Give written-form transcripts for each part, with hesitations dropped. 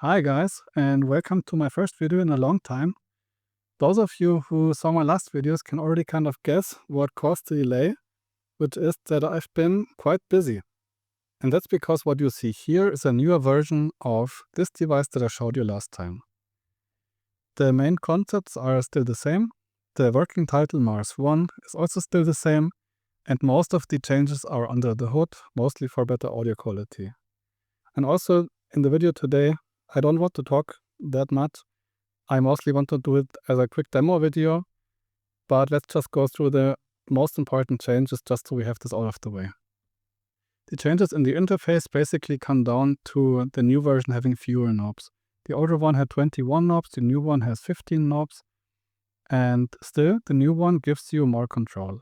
Hi guys, and welcome to my first video in a long time. Those of you who saw my last videos can already kind of guess what caused the delay, which is that I've been quite busy. And that's because what you see here is a newer version of this device that I showed you last time. The main concepts are still the same, the working title MARS1 is also still the same, and most of the changes are under the hood, mostly for better audio quality. And also in the video today, I don't want to talk that much. I mostly want to do it as a quick demo video, but let's just go through the most important changes just so we have this out of the way. The changes in the interface basically come down to the new version having fewer knobs. The older one had 21 knobs, the new one has 15 knobs, and still the new one gives you more control.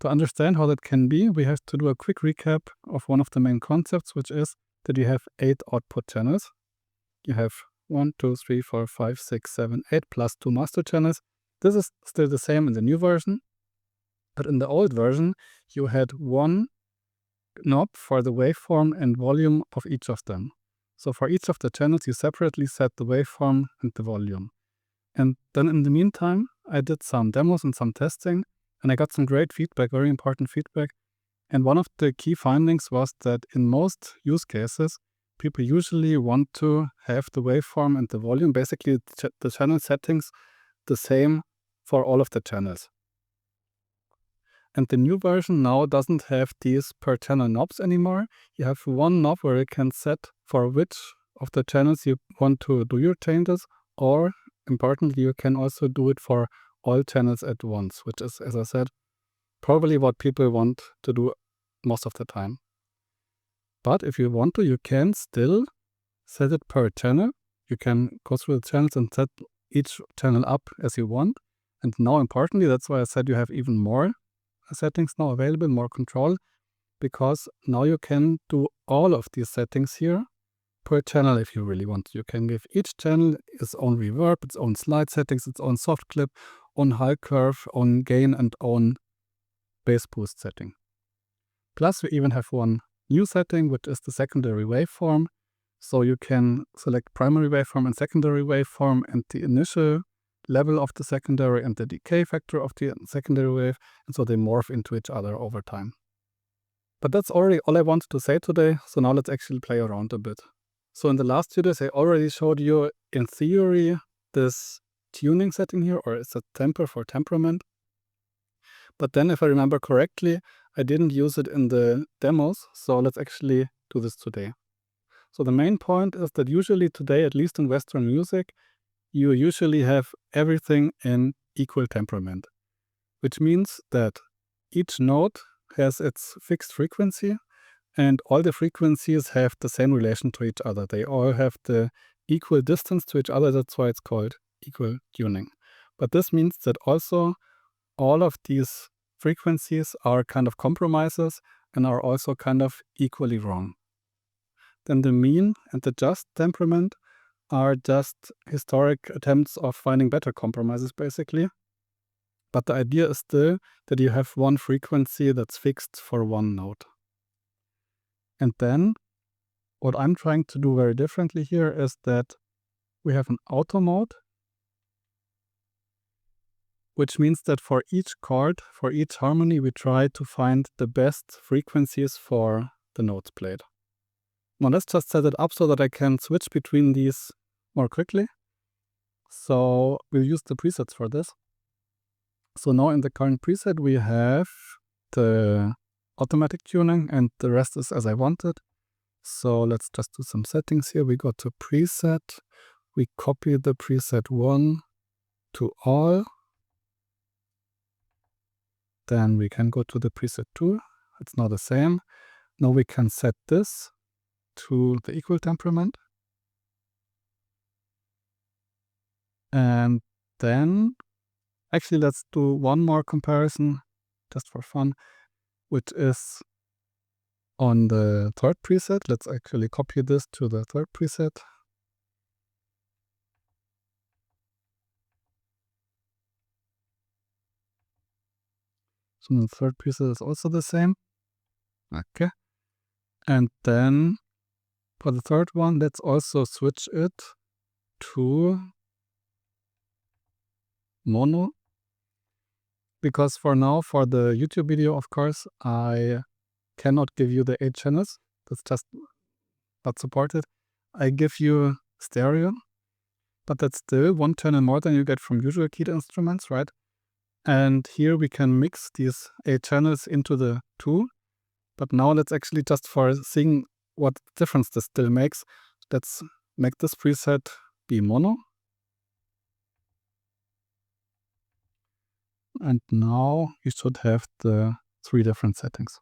To understand how that can be, we have to do a quick recap of one of the main concepts, which is that you have 8 output channels. You have 1, 2, 3, 4, 5, 6, 7, 8 plus 2 master channels. This is still the same in the new version, but in the old version you had one knob for the waveform and volume of each of them. So for each of the channels you separately set the waveform and the volume. And then in the meantime I did some demos and some testing, and I got some great feedback, very important feedback. And one of the key findings was that in most use cases people usually want to have the waveform and the volume, basically the channel settings, the same for all of the channels. And the new version now doesn't have these per channel knobs anymore. You have one knob where you can set for which of the channels you want to do your changes, or importantly you can also do it for all channels at once, which is, as I said, probably what people want to do most of the time. But if you want to, you can still set it per channel. You can go through the channels and set each channel up as you want. And now importantly, that's why I said you have even more settings now available, more control, because now you can do all of these settings here per channel if you really want to. You can give each channel its own reverb, its own slide settings, its own soft clip, own high curve, own gain, and own bass boost setting. Plus we even have one new setting, which is the secondary waveform. So you can select primary waveform and secondary waveform, and the initial level of the secondary and the decay factor of the secondary wave, and so they morph into each other over time. But that's already all I wanted to say today, so now let's actually play around a bit. So in the last videos I already showed you in theory this tuning setting here, or it's a temper for temperament. But then if I remember correctly, I didn't use it in the demos, so let's actually do this today. So the main point is that usually today, at least in Western music, you usually have everything in equal temperament, which means that each note has its fixed frequency and all the frequencies have the same relation to each other. They all have the equal distance to each other, that's why it's called equal tuning. But this means that also all of these frequencies are kind of compromises and are also kind of equally wrong. Then the mean and the just temperament are just historic attempts of finding better compromises, basically. But the idea is still that you have one frequency that's fixed for one note. And then what I'm trying to do very differently here is that we have an auto mode, which means that for each chord, for each harmony, we try to find the best frequencies for the notes played. Now let's just set it up so that I can switch between these more quickly. So we'll use the presets for this. So now in the current preset we have the automatic tuning and the rest is as I wanted. So let's just do some settings here. We go to preset, we copy the preset 1 to all. Then we can go to the preset 2, it's now the same. Now we can set this to the equal temperament. And then, actually let's do one more comparison, just for fun, which is on the third preset. Let's actually copy this to the third preset. So the third preset is also the same. Okay. And then for the third one, let's also switch it to mono. Because for now, for the YouTube video, of course, I cannot give you the 8 channels. That's just not supported. I give you stereo, but that's still 1 channel more than you get from usual keyed instruments, right? And here we can mix these 8 channels into the 2. But now let's actually, just for seeing what difference this still makes, let's make this preset be mono. And now you should have the 3 different settings.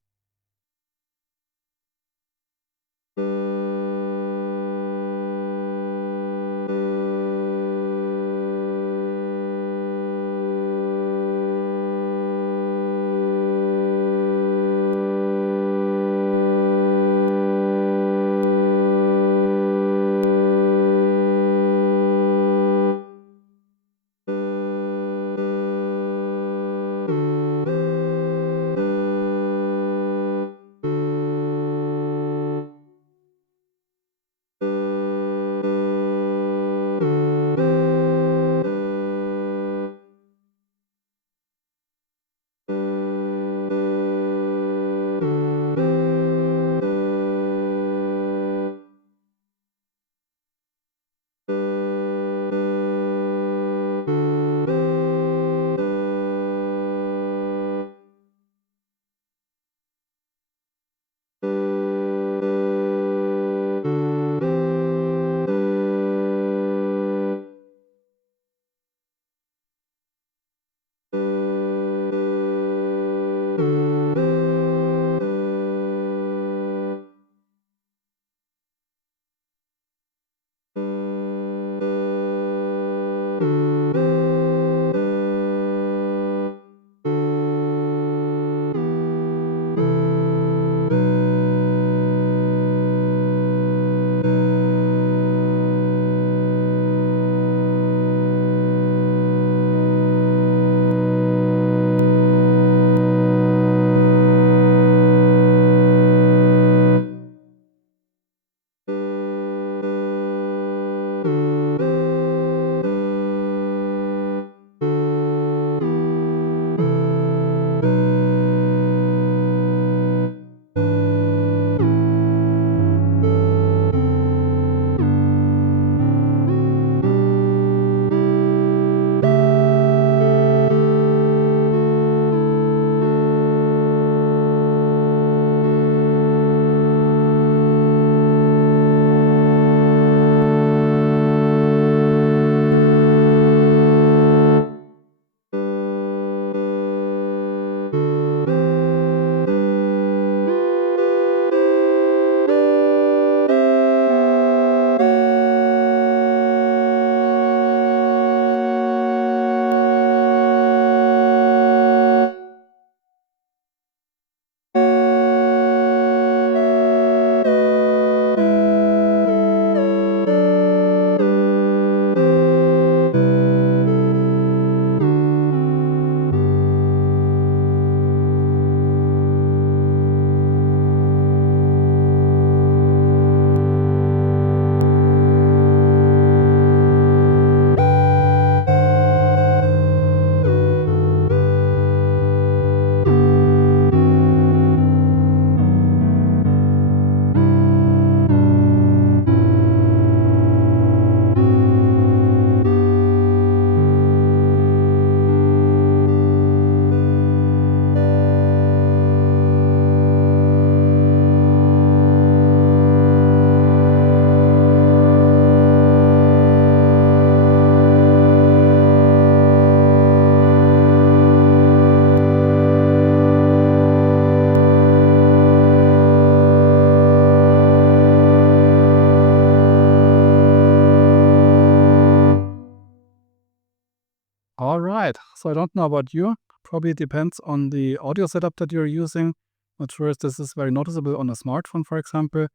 Alright, so I don't know about you, probably depends on the audio setup that you're using. Not sure if this is very noticeable on a smartphone, for example,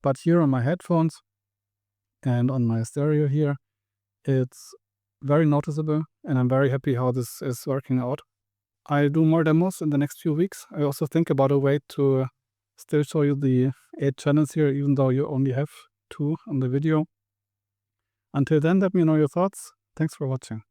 but here on my headphones and on my stereo here, it's very noticeable, and I'm very happy how this is working out. I do more demos in the next few weeks. I also think about a way to still show you the 8 channels here, even though you only have 2 on the video. Until then, let me know your thoughts. Thanks for watching.